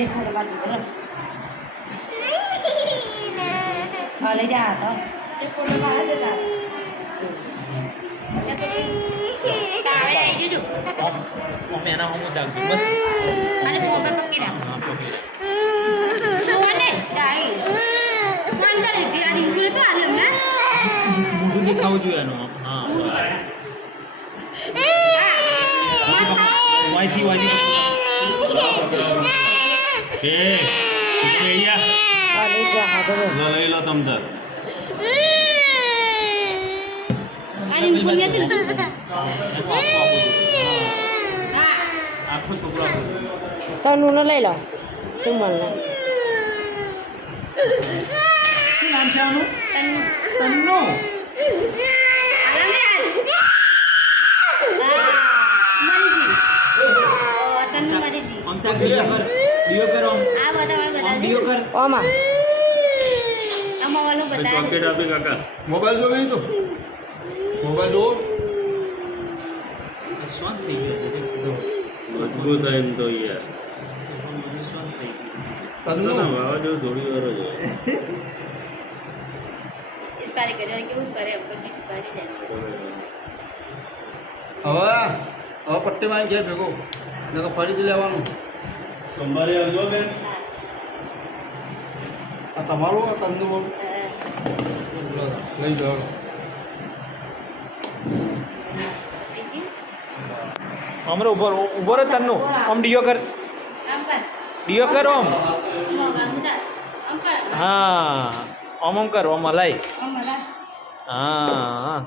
તે ફોટો પાડી દો હા લઈ જા તો તે ફોટો પાડી દે તારે આવી ગયું મમ્મી એના હું ચાલતી બસ અને પોકર પકડી રાખ હા પકડી જોવાને ડાઈ મંડળ લીધી આ રીંગુને તો આલે ને મોઢું દેખાવું જોઈએ એનું હા વાયથી એ આ લઈ જા હા તો લઈ લો તમ તાર આ રીંગુને લીધી આખો છોકરો તનું ને લઈ લો સુમલ ને શું નામ છે આનું તન્નુ ડિયો કર ડિયો કર ઓમાં ચોકલેટ આપી કાકા મોબાઈલ જોવી તો મોબાઈલ જોવો શાંત થઈ ગયો મજબૂત એમ તો યાર શાંત થઈ તન્નુ વાવાઝોડું થોડી વાર જ હોય. હવે પટ્ટી માં ગયા ભેગો ને ફરીથી લેવાનું સોમવારે આવજો બેન આ તમારું આ તન્નુ લઈ જાઓ હમણાં ઉભો રહે તન્નુ આમ ડિયો કર ઓમ હા ઓમ કર ઓમ હલાય હા